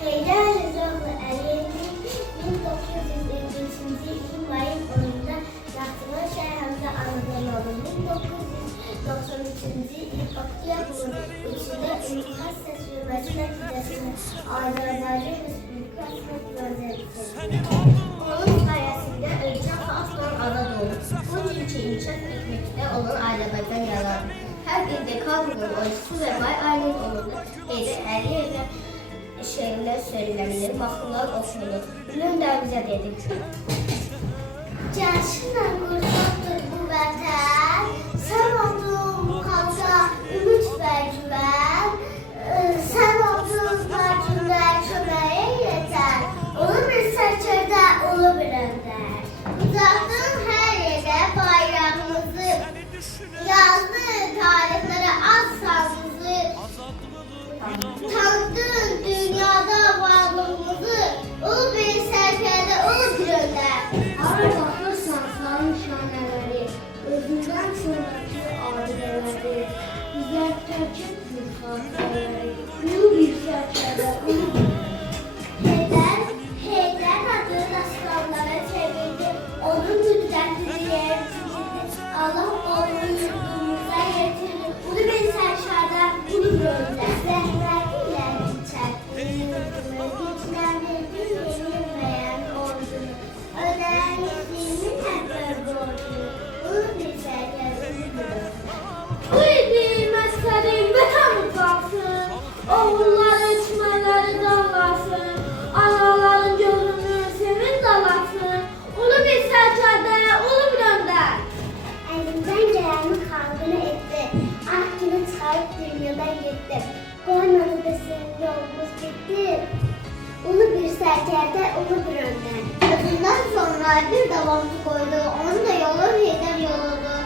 Heydər Rızaoğlu Əliyevin 1953-cü il mayın 10-da Naxçıvan şəhərində anadan olub. 1993-cü il oktyabr 3-də Ülkə Səsverməsi nəticəsində Azərbaycan Respublikasına müraciət etdi. Onun sayəsində ölkə xalqla azad olub. Bu günkü inkişaf etməkdə olan Azərbaycan yarandı. Hər bir dekabrın 12-si və may ayının 10-da Heydər Əliyevə şeirler söylenir, mahnılar okunur. Ünlü de bize dedik. Gençinle kurtardır bu vətən, sen oldun xalqa ümid və güvən, sen oldun mərcümdə köməyə yetər, ulu bir sərkərdə, ulu bir öndər. Uzatdın hər yerdə bayrağımızı, yazdın tarixlərə az sazımızı, tanıdın dünyada varlığımızı, ulu bir sərkərdə, ulu bir öndər. Ara baxırsan sanın şanələri, özündən sonraki adilləri, bizlər tərkib xatirələri, ulu bir sərkərdə, ulu bir öndər. Heydər adı aslanlara çevirdi, onun müddətini yer çizildi, Allah onu yurdumuza yetirdi, ulu bir sərkərdə, ulu bir öndər. Oğullar içmələri dallasın, anaların gözünü sevin dalasın, ulu bir sərkərdə, ulu bir öndər. Əlimdən gələni xalqını etdi, ah kimi çıxarıb dünyada getdi, qoymadı da senin yolumuz bitdi, ulu bir sərkərdə, ulu bir öndər. Özündən sonra bir davamlı qoydu, onun da yolu Heydər yoludur.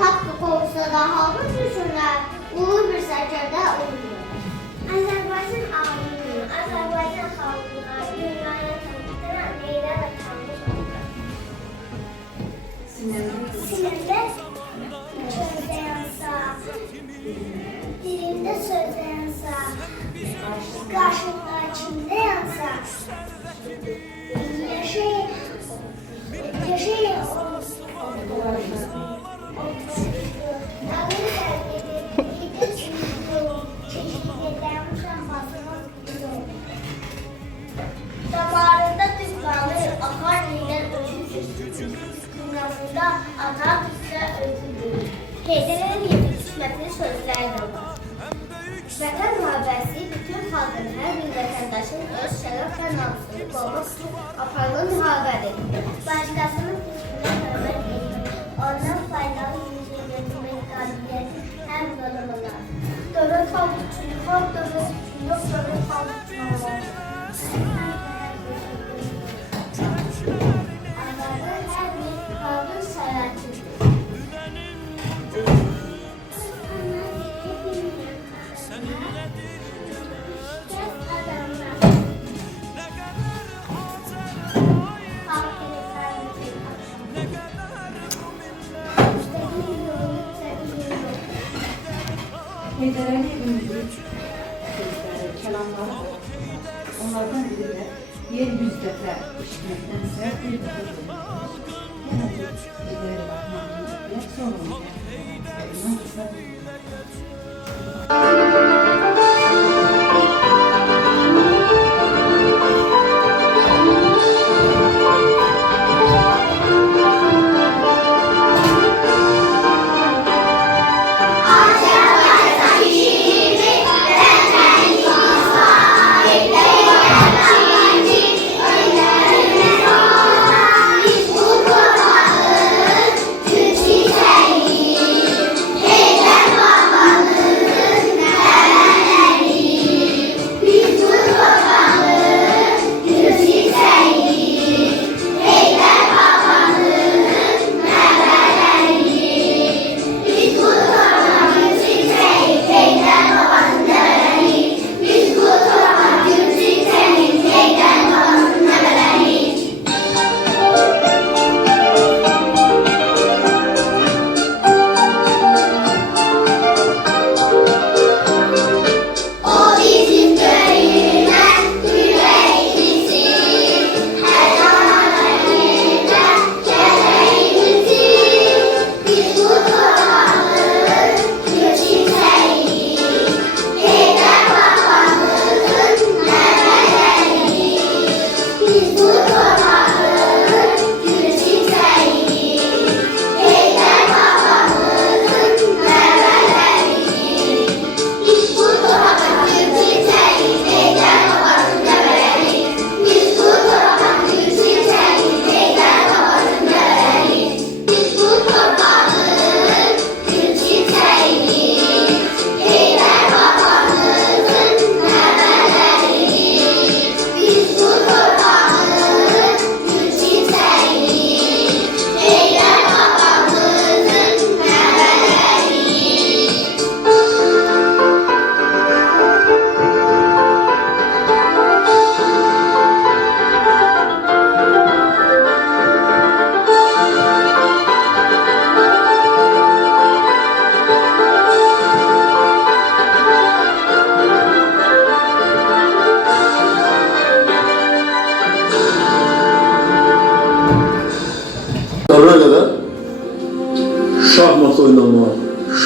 Haqqı qovsa da halkı düşünər, ulu bir sərkərdə, ulu bir öndər. Azərbaycan alımını, Azərbaycan xalqına, dünyaya tanıtıran Heydər atamız oldu. Sinirdə sözdə yansa, dilimdə sözdə yansa, qarşımda kimdə yansa, yaşayın damarında tıklanır, akar neyden ölçüsüz. Kınasında atar üstüne ölçüdür. Heydər'in yetişməsini sözlərdir. Vətən müharibəsi bütün xalqın, hər bir vətəndaşın öz şərəf və namusunu qorumaq üçün aparılan müharibədir. Başqasının üstünə hörmət etmək, ondan faydalı yüzü götürmək qabiliyyəti həm qanımlar. Dövlət xalq üçün, xalq dövlət üçün, yox dövlət xalq üçün olmalı. Azadın hər bir xalqın sərhədidir. Heydər Əliyevin sözləri, kəlamları onlardan biri də yer 100 dəfə işitməkdənsə bir dəfə duymaq. Yəni Heydər Əliyevin sonra Thank you.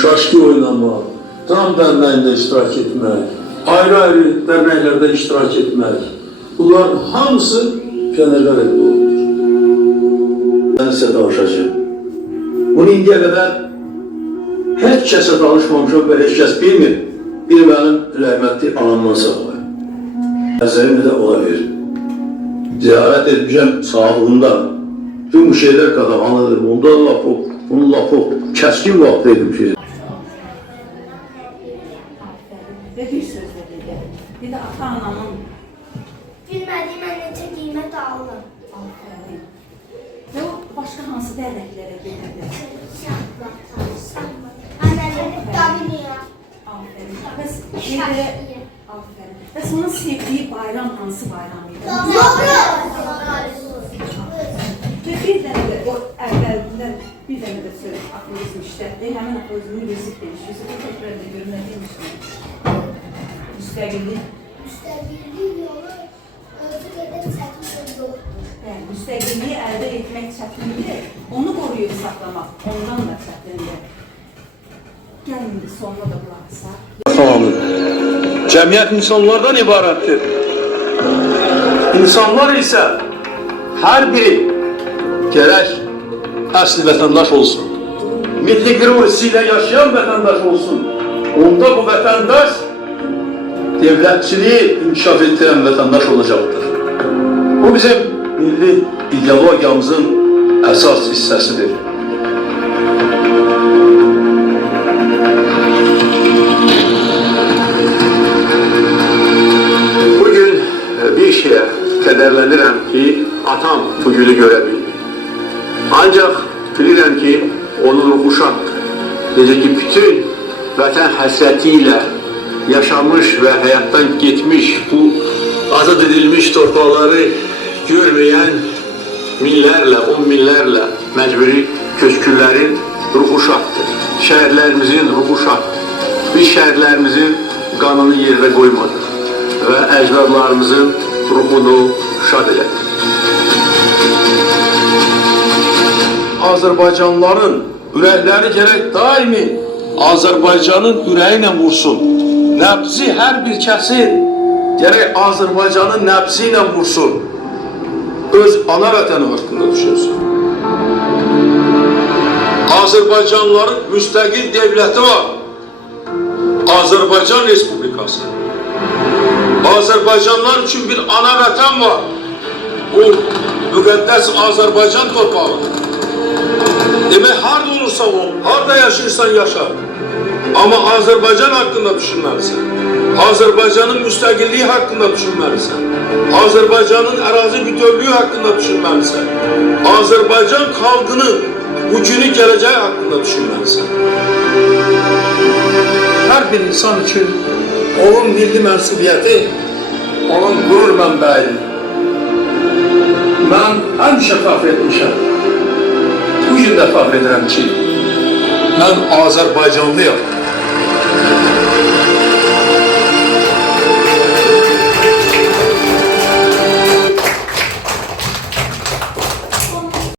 şaşkı oynamaq, tam dərnəyində iştirak etmək, ayrı-ayrı dərnəklərdə iştirak etmək, bunlar hamısı piyonərlərlə olur. Mən sizə danışacağım. Bunu indiyə qədər heç kəsə danışmamışam və heç kəs bilmir. Bir mənim rəhmətli anamdan sağlayım. Nəzərimdə də ola verir. Ziyarət etmişəm sağlığında. Tüm bu şeylər qadağanlıdır. Bunda laf o, bunun laf o. Kəskin vaxt edim şey. Ve bir söz de dedi. Bir de ata-anamın Bilmədiyim mən necə qiymət aldım. aferin. Ve o başka hansı dərnəklərə gedirdi? Anneleri daviniyor. Aferin. Aferin. Ve onun sevdiği bayram hansı bayramıydı? Ve bir dənə də o əvvəlindən bir dənə də söz aklımızın işlətdi. Həmin aklımızın müzik demiş. Yüzü tekrar da görünədiymiş. Müstəqillik. Müstəqillik yolu özü qədər çətin yol. Yani müstəqilliyi əldə etmək çətindir. Onu qoruyub saxlamaq ondan da çətindir. Gəlin indi sonuna da qulaq asaq. Tamamdır. Cəmiyyət insanlardan ibarətdir. İnsanlar isə hər biri gərək əsl vətəndaş olsun. Milli qürur hissi ilə yaşayan vətəndaş olsun. Onda bu vətəndaş devlətçiliyi inkişaf etdirən vətəndaş olacaqdır. Bu bizim milli ideologiyamızın əsas hissəsidir. Bugün bir şeye kederlenirim ki atam bu günü görebildi. Ancak bilirəm ki onun ruhu şaddır. Necə ki bütün vətən həsrətiyle yaşamış ve hayattan gitmiş bu azad edilmiş torpaqları görmeyen minlərlə, on minlərlə məcburi köçkünlərin ruhu şaddır. Şəhərlərimizin ruhu şaddır. Biz şəhərlərimizin qanını yerdə qoymadıq və əcdadlarımızın ruhunu şad elədik. Azərbaycanlıların ürəkləri gərək daimi Azərbaycanın ürəyinə vursun. Nəbzi hər bir kəsin gərək Azərbaycanın nəbzi ilə vursun. Öz ana vətəni haqqında düşünsün. Azərbaycanlıların müstəqil devləti var. Azərbaycan Respublikası. Azərbaycanlılar üçün bir ana vətən var. Bu müqəddəs Azərbaycan torpağıdır. Demək, harada olursan ol, harada yaşayırsan yaşa. Amma Azərbaycan haqqında düşünməlisən. Azərbaycanın müstəqilliyi haqqında düşünməlisən. Azərbaycanın ərazi bütövlüyü haqqında düşünməlisən. Azərbaycan xalqının bugünü gələcəyi haqqında düşünməlisən. Hər bir insan üçün onun milli mənsubiyyəti, onun qürur mənbəyidir. Mən həmişə fəxr etmişəm. Bugün də fəxr edirəm ki, mən Azərbaycanlıyam.